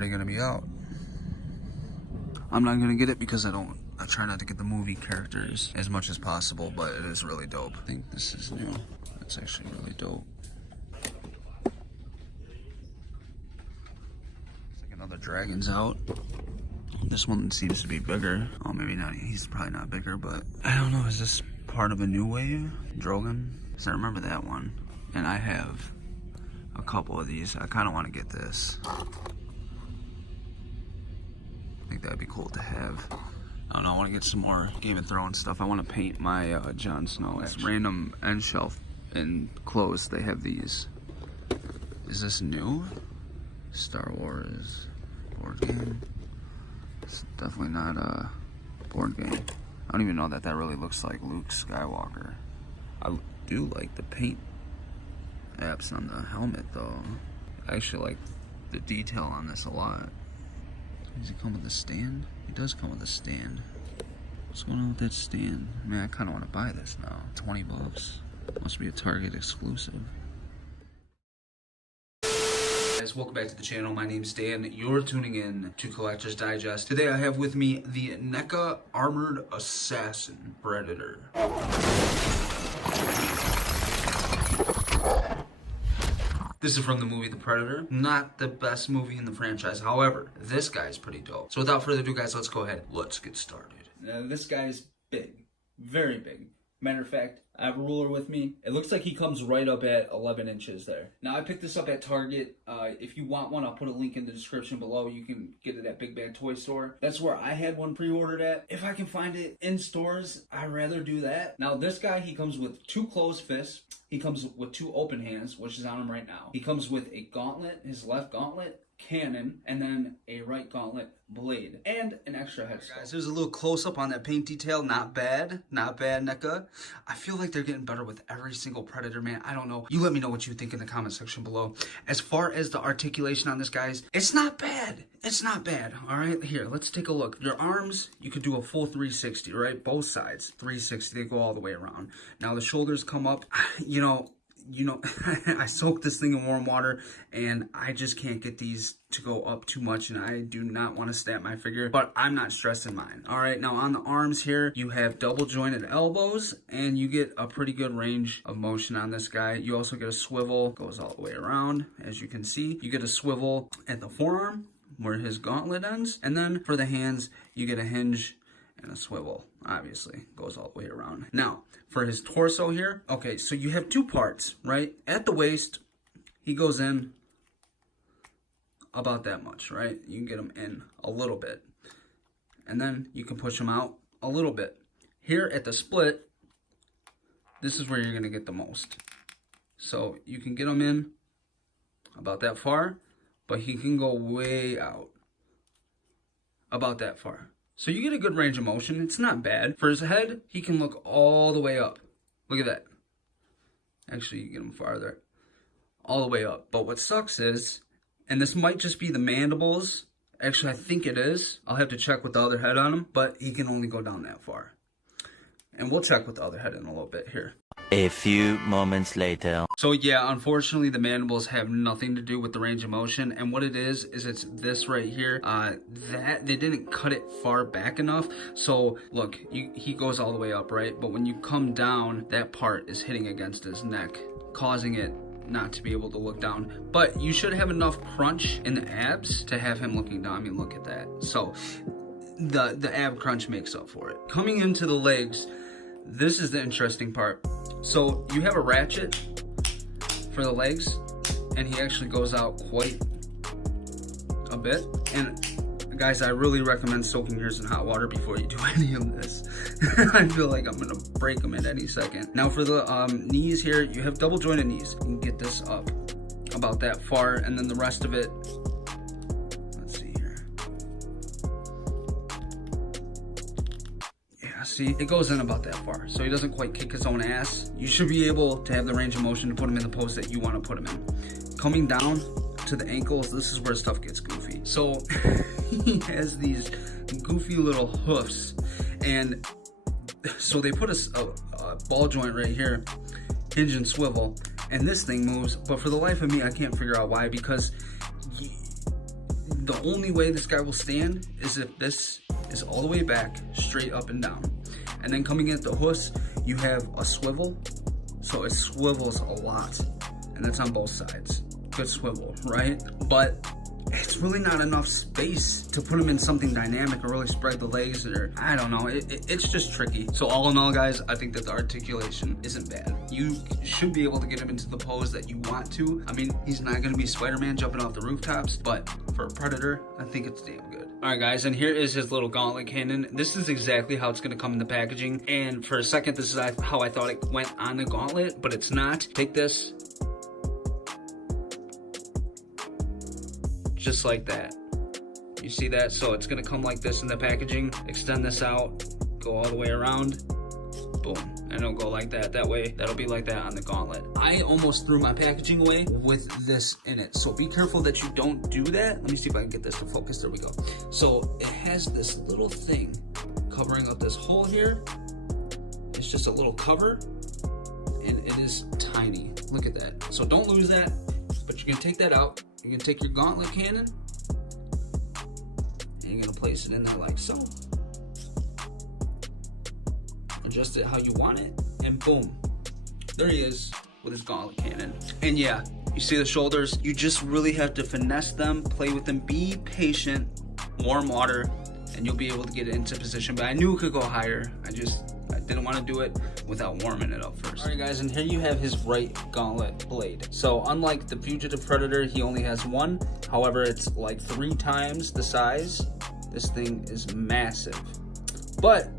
already gonna be out. I'm not gonna get it because I try not to get the movie characters as much as possible, but it is really dope. I think this is new. It's actually really dope. It's like another dragon's out. This one seems to be bigger. Oh, maybe not. He's probably not bigger, but I don't know. Is this part of a new wave? Drogon? Because I remember that one. And I have a couple of these. I kind of want to get this. I think that'd be cool to have. I don't know. I want to get some more Game of Thrones stuff. I want to paint my Jon Snow. It's random end shelf and clothes. They have these. Is this new? Star Wars board game. It's definitely not a board game. I don't even know that really looks like Luke Skywalker. I do like the paint apps on the helmet though. I actually like the detail on this a lot. Does it come with a stand? It does come with a stand. What's going on with that stand? Man, I kind of want to buy this now. 20 bucks. Must be a Target exclusive. Guys, welcome back to the channel. My name's Dan. You're tuning in to Collector's Digest. Today I have with me the Neca Armored Assassin Predator. This is from the movie The Predator. Not the best movie in the franchise. However, this guy's pretty dope. So without further ado, guys, let's go ahead. Let's get started. Now, this guy's big. Very big. Matter of fact, I have a ruler with me. It looks like he comes right up at 11 inches there. Now, I picked this up at Target. If you want one, I'll put a link in the description below. You can get it at Big Bad Toy Store. That's where I had one pre-ordered at. If I can find it in stores, I'd rather do that. Now, this guy, he comes with 2 closed fists. He comes with 2 open hands, which is on him right now. He comes with a gauntlet, his left gauntlet, cannon, and then a right gauntlet blade, and an extra head sculpt. Guys, there's a little close-up on that paint detail. Not bad. Not bad, Neca. I feel like they're getting better with every single Predator, man. I don't know. You let me know what you think in the comment section below. As far as the articulation on this, guys, it's not bad. It's not bad. All right, here, let's take a look. Your arms, you could do a full 360, right? Both sides, 360. They go all the way around. Now, the shoulders come up. You know, I soaked this thing in warm water and I just can't get these to go up too much, and I do not want to snap my figure, but I'm not stressing mine. All right, now on the arms here, you have double jointed elbows and you get a pretty good range of motion on this guy. You also get a swivel, goes all the way around. As you can see, you get a swivel at the forearm where his gauntlet ends, and then for the hands, you get a hinge and a swivel, obviously, goes all the way around. Now, for his torso here, okay, so you have 2 parts, right? At the waist, he goes in about that much, right? You can get him in a little bit. And then you can push him out a little bit. Here at the split, this is where you're gonna get the most. So you can get him in about that far, but he can go way out about that far. So you get a good range of motion. It's not bad. For his head, he can look all the way up. Look at that. Actually, you get him farther. All the way up. But what sucks is, and this might just be the mandibles. Actually, I think it is. I'll have to check with the other head on him, but he can only go down that far. And we'll check with the other head in a little bit here. A few moments later. So yeah, unfortunately the mandibles have nothing to do with the range of motion, and what it is it's this right here. That they didn't cut it far back enough. So look, he goes all the way up, right? But when you come down, that part is hitting against his neck, causing it not to be able to look down. But you should have enough crunch in the abs to have him looking down. I mean, look at that. So the ab crunch makes up for it. Coming into the legs, this is the interesting part. So you have a ratchet for the legs, and he actually goes out quite a bit. And guys, I really recommend soaking yours in hot water before you do any of this. I feel like I'm gonna break them at any second. Now for the knees here, you have double jointed knees. You can get this up about that far, and then the rest of it, let's see here. Yeah, see, it goes in about that far, so he doesn't quite kick his own ass. You should be able to have the range of motion to put him in the pose that you want to put him in. Coming down to the ankles, this is where stuff gets goofy. So he has these goofy little hoofs, and so they put a ball joint right here, hinge and swivel, and this thing moves. But for the life of me, I can't figure out why, because The only way this guy will stand is if this is all the way back, straight up and down. And then coming at the hoofs, you have a swivel. So it swivels a lot. And that's on both sides. Good swivel, right? But it's really not enough space to put him in something dynamic or really spread the legs, or I don't know, it's just tricky. So all in all, guys, I think that the articulation isn't bad. You should be able to get him into the pose that you want to. I mean, he's not going to be Spider-Man jumping off the rooftops, but for a Predator, I think it's damn good. All right, guys, and here is his little Gauntlet Cannon. This is exactly how it's going to come in the packaging, and for a second, this is how I thought it went on the Gauntlet, but it's not. Take this. Just like that. You see that? So it's gonna come like this in the packaging. Extend this out, go all the way around, boom, and it'll go like that. That way, that'll be like that on the Gauntlet. I almost threw my packaging away with this in it, so be careful that you don't do that. Let me see if I can get this to focus. There we go. So it has this little thing covering up this hole here. It's just a little cover, and it is tiny. Look at that. So don't lose that, but you're gonna take that out. You're gonna take your Gauntlet Cannon and you're gonna place it in there like so. Adjust it how you want it, and boom, there he is with his Gauntlet Cannon. And yeah, you see the shoulders, you just really have to finesse them, play with them, be patient, warm water, and you'll be able to get it into position. But I knew it could go higher. I didn't want to do it without warming it up first. All right, guys, and here you have his right Gauntlet Blade. So unlike the Fugitive Predator, he only has one. However, it's like 3 times the size. This thing is massive. But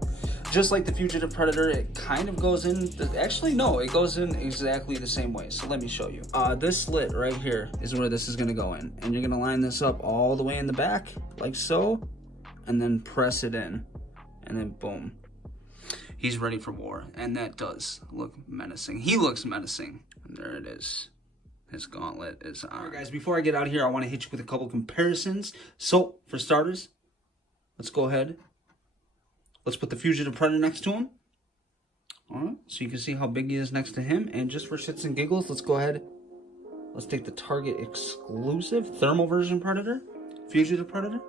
just like the Fugitive Predator, it kind of goes in, actually no, it goes in exactly the same way. So let me show you. This slit right here is where this is gonna go in. And you're gonna line this up all the way in the back, like so, and then press it in, and then boom. He's ready for war, and that does look menacing. He looks menacing. And there it is. His gauntlet is on. All right, guys, before I get out of here, I want to hit you with a couple comparisons. So, for starters, let's go ahead. Let's put the Fugitive Predator next to him. All right, so you can see how big he is next to him. And just for shits and giggles, let's go ahead. Let's take the Target exclusive thermal version Predator, Fugitive Predator.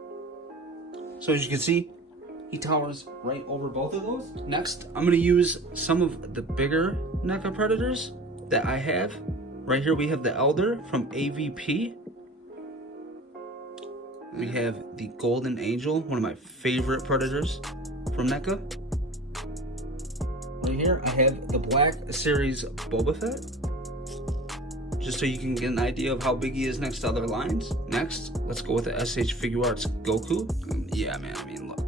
So as you can see, he towers right over both of those. Next, I'm gonna use some of the bigger Neca Predators that I have. Right here we have the Elder from AVP. We have the Golden Angel, one of my favorite Predators from Neca. Right here I have the Black Series Boba Fett, just so you can get an idea of how big he is next to other lines. Next, let's go with the SH Figure Arts Goku. Yeah, man, I mean, look.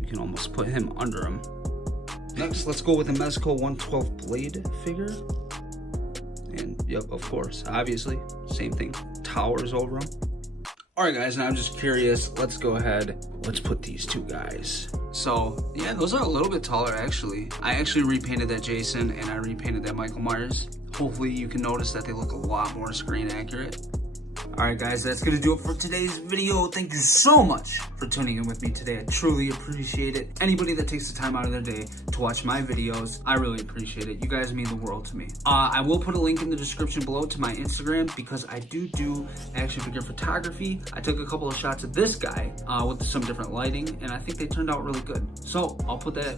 You can almost put him under him. Next, let's go with the Mezco 112 Blade figure. And, yep, of course, obviously, same thing, towers over him. Alright, guys, now I'm just curious. Let's go ahead. Let's put these two guys. So, yeah, those are a little bit taller, actually. I actually repainted that Jason, and I repainted that Michael Myers. Hopefully, you can notice that they look a lot more screen accurate. Alright, guys, that's going to do it for today's video. Thank you so much for tuning in with me today. I truly appreciate it. Anybody that takes the time out of their day to watch my videos, I really appreciate it. You guys mean the world to me. I will put a link in the description below to my Instagram because I do action figure photography. I took a couple of shots of this guy with some different lighting, and I think they turned out really good. So I'll put that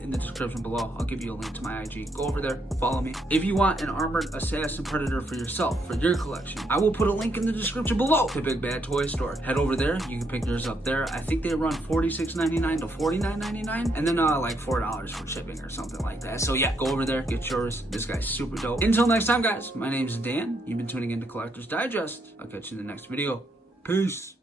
in the description below. I'll give you a link to my IG. Go over there, follow me. If you want an armored assassin Predator for yourself, for your collection, I will put a link in the description below to Big Bad Toy Store. Head over there, you can pick yours up there. I think they run $46.99 to $49.99, and then like $4 for shipping or something like that. So yeah, go over there, get yours. This guy's super dope. Until next time, guys, my name's Dan. You've been tuning into Collector's Digest. I'll catch you in the next video. Peace.